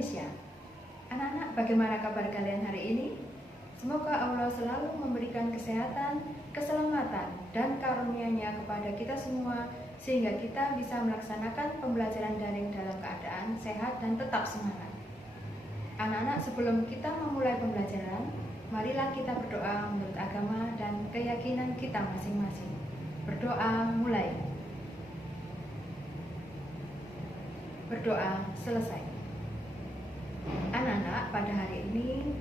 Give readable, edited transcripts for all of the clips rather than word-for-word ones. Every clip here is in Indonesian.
Indonesia. Anak-anak, bagaimana kabar kalian hari ini? Semoga Allah selalu memberikan kesehatan, keselamatan, dan karunia-Nya kepada kita semua sehingga kita bisa melaksanakan pembelajaran daring dalam keadaan sehat dan tetap semangat. Anak-anak, sebelum kita memulai pembelajaran, marilah kita berdoa menurut agama dan keyakinan kita masing-masing. Berdoa mulai. Berdoa selesai. Anak-anak, pada hari ini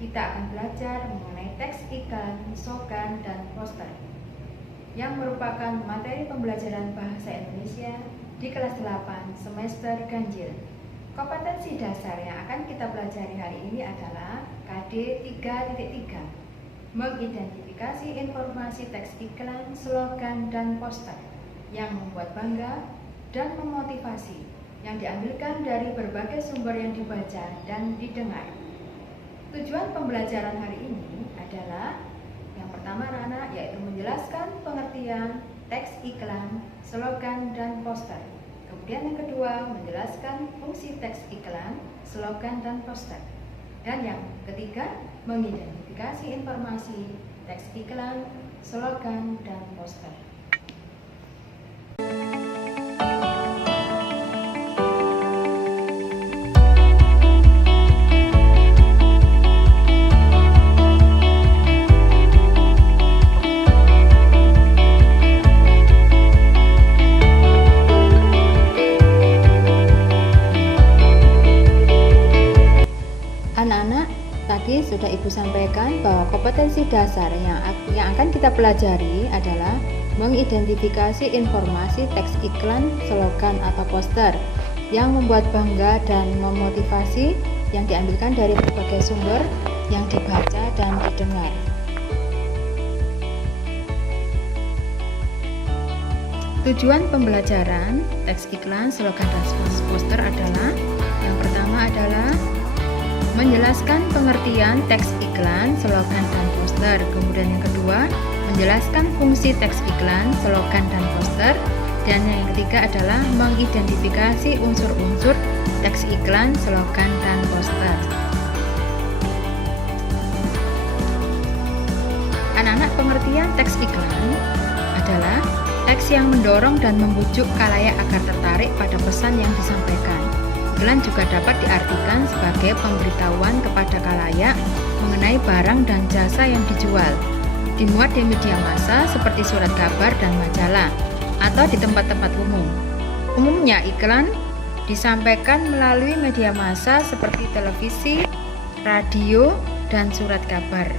kita akan belajar mengenai teks iklan, slogan, dan poster yang merupakan materi pembelajaran bahasa Indonesia di kelas 8 semester ganjil. Kompetensi dasar yang akan kita pelajari hari ini adalah KD 3.3, mengidentifikasi informasi teks iklan, slogan, dan poster yang membuat bangga dan memotivasi, yang diambilkan dari berbagai sumber yang dibaca dan didengar. Tujuan pembelajaran hari ini adalah yang pertama anak-anak, yaitu menjelaskan pengertian teks iklan, slogan, dan poster. Kemudian yang kedua, menjelaskan fungsi teks iklan, slogan, dan poster. Dan yang ketiga, mengidentifikasi informasi teks iklan, slogan, dan poster. Anak-anak, tadi sudah Ibu sampaikan bahwa kompetensi dasar yang akan kita pelajari adalah mengidentifikasi informasi teks iklan, slogan, atau poster yang membuat bangga dan memotivasi, yang diambilkan dari berbagai sumber yang dibaca dan didengar. Tujuan pembelajaran teks iklan, slogan, dan poster adalah yang pertama adalah menjelaskan pengertian teks iklan, slogan, dan poster. Kemudian yang kedua, menjelaskan fungsi teks iklan, slogan, dan poster. Dan yang ketiga adalah mengidentifikasi unsur-unsur teks iklan, slogan, dan poster. Anak-anak, pengertian teks iklan adalah teks yang mendorong dan membujuk khalayak agar tertarik pada pesan yang disampaikan. Iklan juga dapat diartikan sebagai pemberitahuan kepada khalayak mengenai barang dan jasa yang dijual, dimuat di media massa seperti surat kabar dan majalah, atau di tempat-tempat umum. Umumnya iklan disampaikan melalui media massa seperti televisi, radio, dan surat kabar.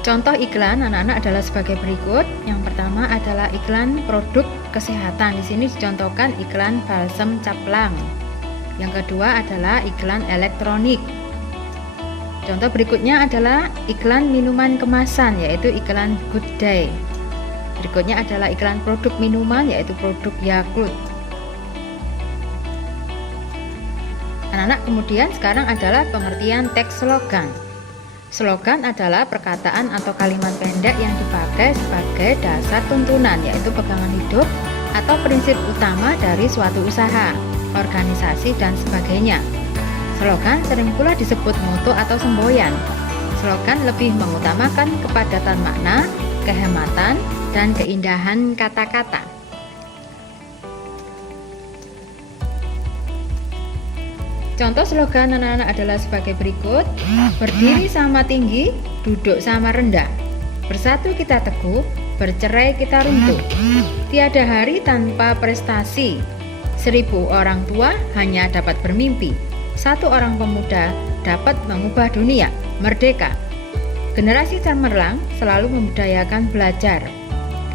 Contoh iklan anak-anak adalah sebagai berikut. Yang pertama adalah iklan produk kesehatan. Di sini dicontohkan iklan balsem caplang. Yang kedua adalah iklan elektronik. Contoh berikutnya adalah iklan minuman kemasan, yaitu iklan Good Day. Berikutnya adalah iklan produk minuman, yaitu produk Yakult. Anak-anak, kemudian sekarang adalah pengertian teks slogan. Slogan adalah perkataan atau kalimat pendek yang dipakai sebagai dasar tuntunan, yaitu pegangan hidup atau prinsip utama dari suatu usaha, organisasi, dan sebagainya. Slogan sering pula disebut moto atau semboyan. Slogan lebih mengutamakan kepadatan makna, kehematan, dan keindahan kata-kata. Contoh slogan anak-anak adalah sebagai berikut. Berdiri sama tinggi, duduk sama rendah. Bersatu kita teguh, bercerai kita runtuh. Tiada hari tanpa prestasi. 1000 orang tua hanya dapat bermimpi. 1 orang pemuda dapat mengubah dunia. Merdeka. Generasi cemerlang selalu membudayakan belajar.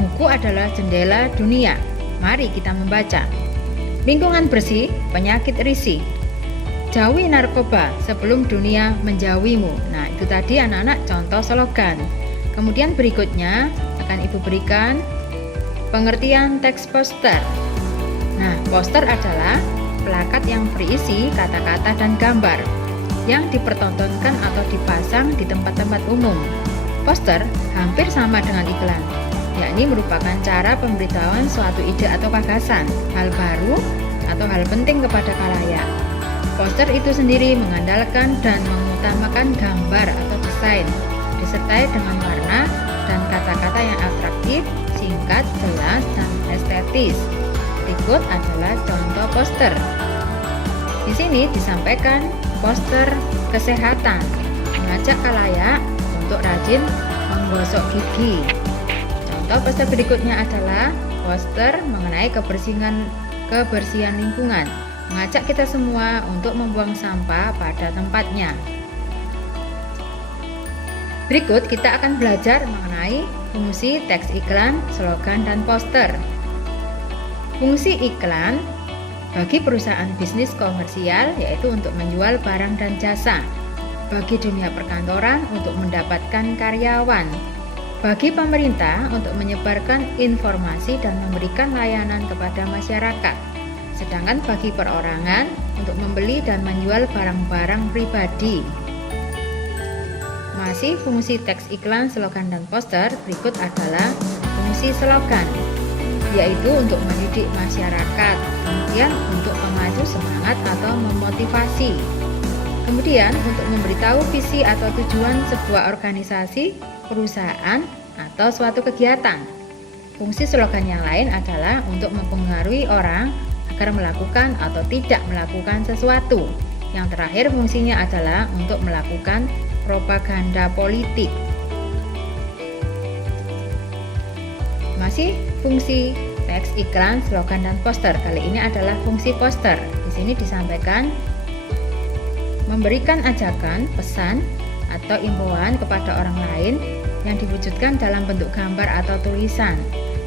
Buku adalah jendela dunia. Mari kita membaca. Lingkungan bersih, penyakit risih. Jauhi narkoba sebelum dunia menjauhimu. Nah, itu tadi anak-anak contoh slogan. Kemudian berikutnya akan Ibu berikan pengertian teks poster. Nah, poster adalah plakat yang berisi kata-kata dan gambar yang dipertontonkan atau dipasang di tempat-tempat umum. Poster hampir sama dengan iklan, yakni merupakan cara pemberitahuan suatu ide atau gagasan, hal baru, atau hal penting kepada khalayak. Poster itu sendiri mengandalkan dan mengutamakan gambar atau desain, disertai dengan warna dan kata-kata yang atraktif, singkat, jelas, dan estetis. Berikut adalah contoh poster. Di sini disampaikan poster kesehatan, mengajak khalayak untuk rajin menggosok gigi. Contoh poster berikutnya adalah poster mengenai kebersihan lingkungan, mengajak kita semua untuk membuang sampah pada tempatnya. Berikut kita akan belajar mengenai fungsi teks iklan, slogan, dan poster. Fungsi iklan bagi perusahaan bisnis komersial yaitu untuk menjual barang dan jasa, bagi dunia perkantoran untuk mendapatkan karyawan, bagi pemerintah untuk menyebarkan informasi dan memberikan layanan kepada masyarakat, sedangkan bagi perorangan untuk membeli dan menjual barang-barang pribadi. Masih fungsi teks iklan, slogan, dan poster, berikut adalah fungsi slogan, yaitu untuk mendidik masyarakat, kemudian untuk memacu semangat atau memotivasi, kemudian untuk memberitahu visi atau tujuan sebuah organisasi, perusahaan, atau suatu kegiatan. Fungsi slogan yang lain adalah untuk mempengaruhi orang agar melakukan atau tidak melakukan sesuatu. Yang terakhir fungsinya adalah untuk melakukan propaganda politik. Masih fungsi teks iklan, slogan, dan poster. Kali ini adalah fungsi poster. Di sini disampaikan memberikan ajakan, pesan, atau imbauan kepada orang lain yang diwujudkan dalam bentuk gambar atau tulisan.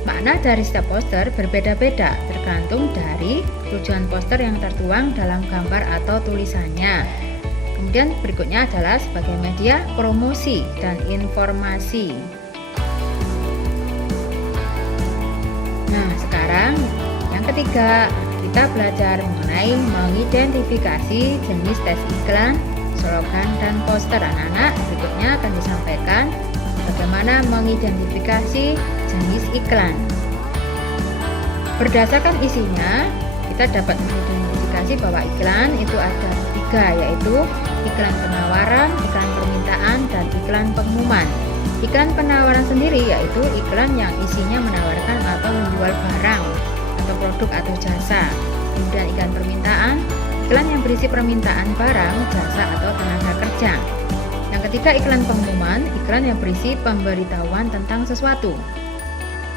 Makna dari setiap poster berbeda-beda tergantung dari tujuan poster yang tertuang dalam gambar atau tulisannya. Kemudian berikutnya adalah sebagai media promosi dan informasi. Nah, sekarang yang ketiga, kita belajar mengenai mengidentifikasi jenis teks iklan, slogan, dan poster. Anak-anak, berikutnya akan disampaikan bagaimana mengidentifikasi jenis iklan. Berdasarkan isinya, kita dapat mengidentifikasi bahwa iklan itu ada 3, yaitu iklan penawaran, iklan permintaan, dan iklan pengumuman. Iklan penawaran sendiri yaitu iklan yang isinya menawarkan atau menjual barang atau produk atau jasa. Kemudian iklan permintaan, iklan yang berisi permintaan barang, jasa, atau tenaga kerja. Yang ketiga, iklan pengumuman, iklan yang berisi pemberitahuan tentang sesuatu.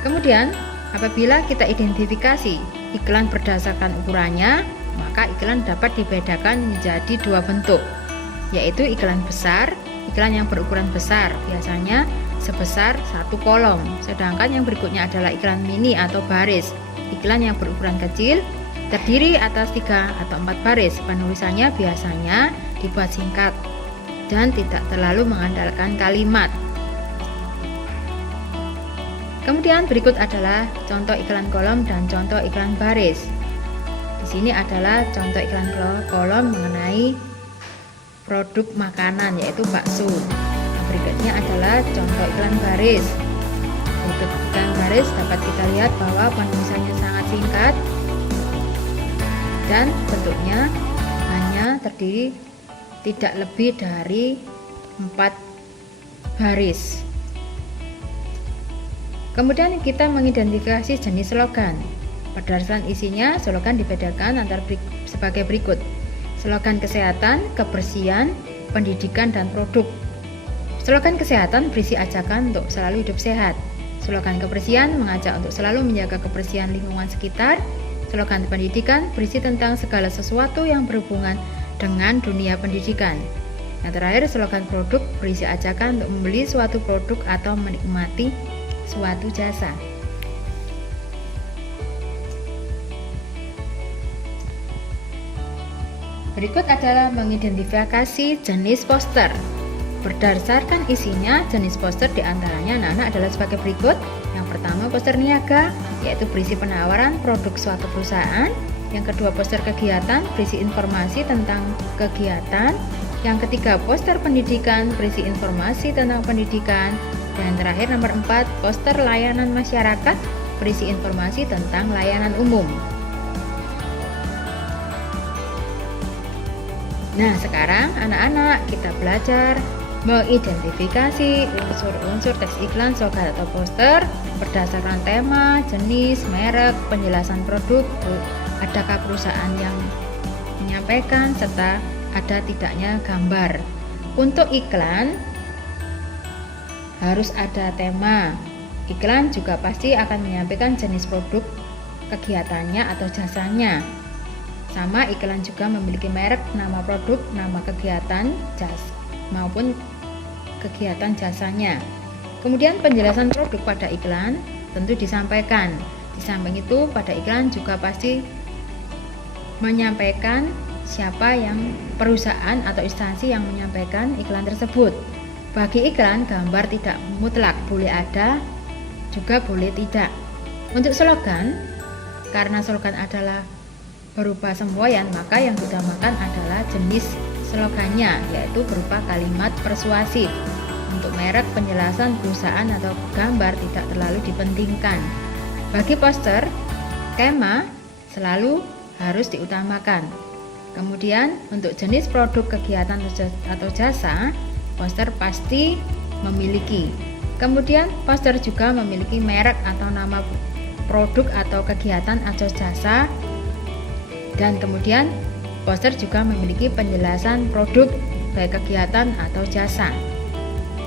Kemudian, apabila kita identifikasi iklan berdasarkan ukurannya, maka iklan dapat dibedakan menjadi 2 bentuk, yaitu iklan besar. Iklan yang berukuran besar biasanya sebesar 1 kolom, sedangkan yang berikutnya adalah iklan mini atau baris. Iklan yang berukuran kecil terdiri atas 3 atau 4 baris. Penulisannya biasanya dibuat singkat dan tidak terlalu mengandalkan kalimat. Kemudian berikut adalah contoh iklan kolom dan contoh iklan baris. Di sini adalah contoh iklan kolom mengenai produk makanan yaitu bakso. Berikutnya adalah contoh iklan baris. Untuk iklan baris dapat kita lihat bahwa penulisannya sangat singkat dan bentuknya hanya terdiri tidak lebih dari 4 baris. Kemudian kita mengidentifikasi jenis slogan. Berdasarkan isinya, slogan dibedakan sebagai berikut: slogan kesehatan, kebersihan, pendidikan, dan produk. Slogan kesehatan berisi ajakan untuk selalu hidup sehat. Slogan kebersihan mengajak untuk selalu menjaga kebersihan lingkungan sekitar. Slogan pendidikan berisi tentang segala sesuatu yang berhubungan dengan dunia pendidikan. Yang terakhir, slogan produk berisi ajakan untuk membeli suatu produk atau menikmati suatu jasa. Berikut adalah mengidentifikasi jenis poster. Berdasarkan isinya, jenis poster diantaranya anak-anak adalah sebagai berikut. Yang pertama, poster niaga, yaitu berisi penawaran produk suatu perusahaan. Yang kedua, poster kegiatan, berisi informasi tentang kegiatan. Yang ketiga, poster pendidikan, berisi informasi tentang pendidikan. Dan terakhir nomor 4, poster layanan masyarakat berisi informasi tentang layanan umum. Nah, sekarang anak-anak kita belajar mengidentifikasi unsur-unsur teks iklan, slogan atau poster berdasarkan tema, jenis, merek, penjelasan produk, adakah perusahaan yang menyampaikan, serta ada tidaknya gambar. Untuk iklan harus ada tema. Iklan juga pasti akan menyampaikan jenis produk, kegiatannya atau jasanya. Sama, iklan juga memiliki merek, nama produk, nama kegiatan, maupun kegiatan jasanya. Kemudian penjelasan produk pada iklan tentu disampaikan. Di samping itu pada iklan juga pasti menyampaikan siapa yang perusahaan atau instansi yang menyampaikan iklan tersebut. Bagi iklan, gambar tidak mutlak, boleh ada juga boleh tidak. Untuk slogan, karena slogan adalah berupa semboyan, maka yang diutamakan adalah jenis slogannya, yaitu berupa kalimat persuasif. Untuk merek, penjelasan perusahaan atau gambar tidak terlalu dipentingkan. Bagi poster, tema selalu harus diutamakan. Kemudian untuk jenis produk, kegiatan atau jasa, poster pasti memiliki. Kemudian poster juga memiliki merek atau nama produk atau kegiatan atau jasa. Dan kemudian poster juga memiliki penjelasan produk, baik kegiatan atau jasa.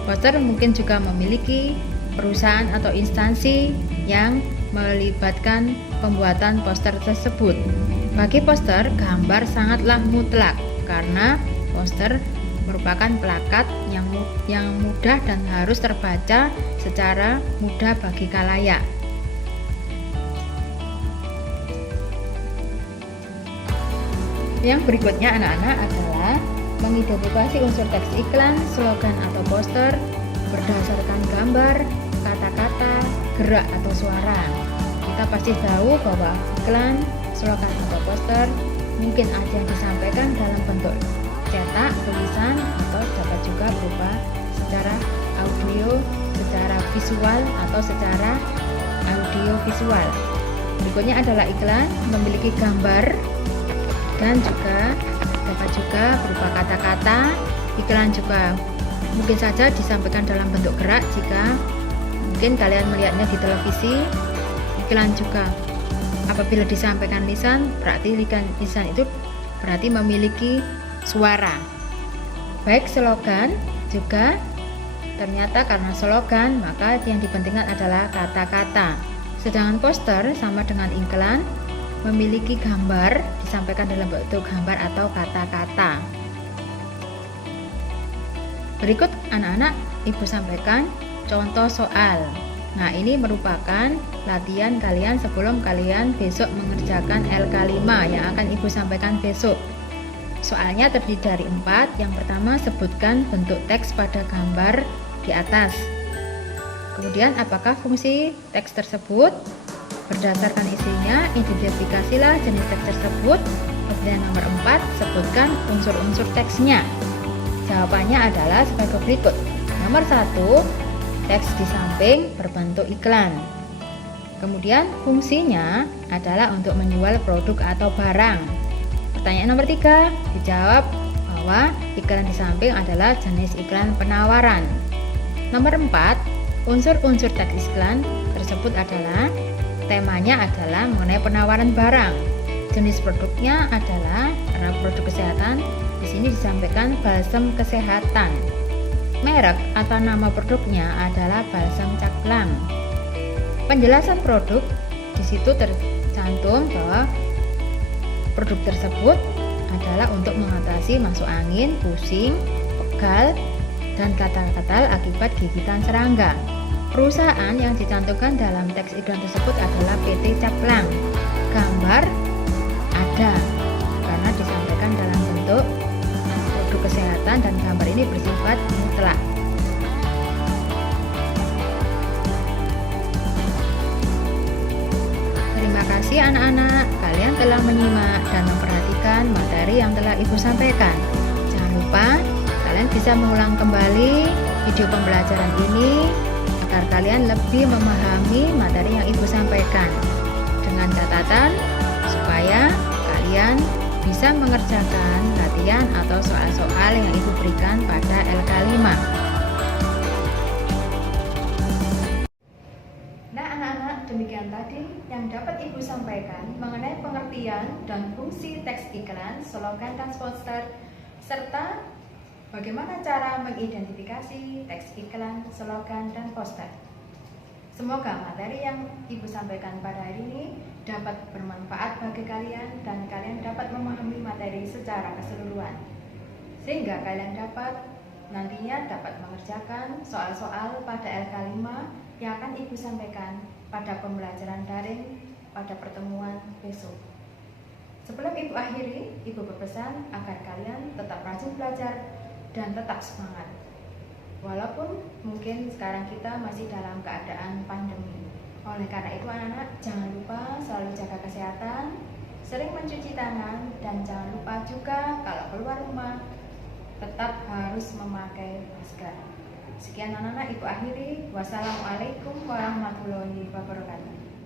Poster mungkin juga memiliki perusahaan atau instansi yang melibatkan pembuatan poster tersebut. Bagi poster, gambar sangatlah mutlak karena poster merupakan plakat yang mudah dan harus terbaca secara mudah bagi khalayak. Yang berikutnya anak-anak adalah mengidentifikasi unsur teks iklan, slogan atau poster berdasarkan gambar, kata-kata, gerak atau suara. Kita pasti tahu bahwa iklan, slogan atau poster mungkin ada yang disampaikan dalam bentuk cetak, tulisan, atau dapat juga berupa secara audio, secara visual atau secara audio visual. Berikutnya adalah iklan memiliki gambar dan juga dapat juga berupa kata-kata. Iklan juga mungkin saja disampaikan dalam bentuk gerak jika mungkin kalian melihatnya di televisi. Iklan juga apabila disampaikan lisan, berarti lisan itu berarti memiliki suara. Baik slogan juga ternyata karena slogan maka yang dipentingkan adalah kata-kata. Sedangkan poster sama dengan iklan memiliki gambar, disampaikan dalam bentuk gambar atau kata-kata. Berikut anak-anak ibu sampaikan contoh soal. Nah, ini merupakan latihan kalian sebelum kalian besok mengerjakan LK5 yang akan ibu sampaikan besok. Soalnya terdiri dari 4. Yang pertama, sebutkan bentuk teks pada gambar di atas. Kemudian, apakah fungsi teks tersebut? Berdasarkan isinya, identifikasilah jenis teks tersebut. Kemudian nomor 4, sebutkan unsur-unsur teksnya. Jawabannya adalah sebagai berikut. Nomor 1, teks di samping berbentuk iklan. Kemudian fungsinya adalah untuk menjual produk atau barang. Pertanyaan nomor 3, dijawab bahwa iklan di samping adalah jenis iklan penawaran. Nomor 4, unsur-unsur teks iklan tersebut adalah temanya adalah mengenai penawaran barang. Jenis produknya adalah karena produk kesehatan. Di sini disampaikan balsam kesehatan. Merek atau nama produknya adalah balsam Caklang. Penjelasan produk di situ tercantum bahwa produk tersebut adalah untuk mengatasi masuk angin, pusing, pegal, dan gatal-gatal akibat gigitan serangga. Perusahaan yang dicantumkan dalam teks iklan tersebut adalah PT Caklang. Gambar ada karena disampaikan dalam bentuk produk kesehatan dan gambar ini bersifat mutlak. Terima kasih anak-anak, kalian telah menyimak dan memperhatikan materi yang telah ibu sampaikan. Jangan lupa kalian bisa mengulang kembali video pembelajaran ini agar kalian lebih memahami materi yang Ibu sampaikan. Dengan catatan supaya kalian bisa mengerjakan latihan atau soal-soal yang Ibu berikan pada LK5. Nah anak-anak, demikian tadi yang dapat Ibu sampaikan mengenai pengertian dan fungsi teks iklan, slogan, dan poster, serta bagaimana cara mengidentifikasi teks iklan, slogan, dan poster. Semoga materi yang Ibu sampaikan pada hari ini dapat bermanfaat bagi kalian dan kalian dapat memahami materi secara keseluruhan. Sehingga kalian nantinya dapat mengerjakan soal-soal pada LK5 yang akan Ibu sampaikan pada pembelajaran daring pada pertemuan besok. Sebelum Ibu akhiri, Ibu berpesan agar kalian tetap rajin belajar dan tetap semangat. Walaupun mungkin sekarang kita masih dalam keadaan pandemi. Oleh karena itu anak-anak, jangan lupa selalu jaga kesehatan, sering mencuci tangan, dan jangan lupa juga kalau keluar rumah tetap harus memakai masker. Sekian anak-anak, Ibu akhiri. Wassalamualaikum warahmatullahi wabarakatuh.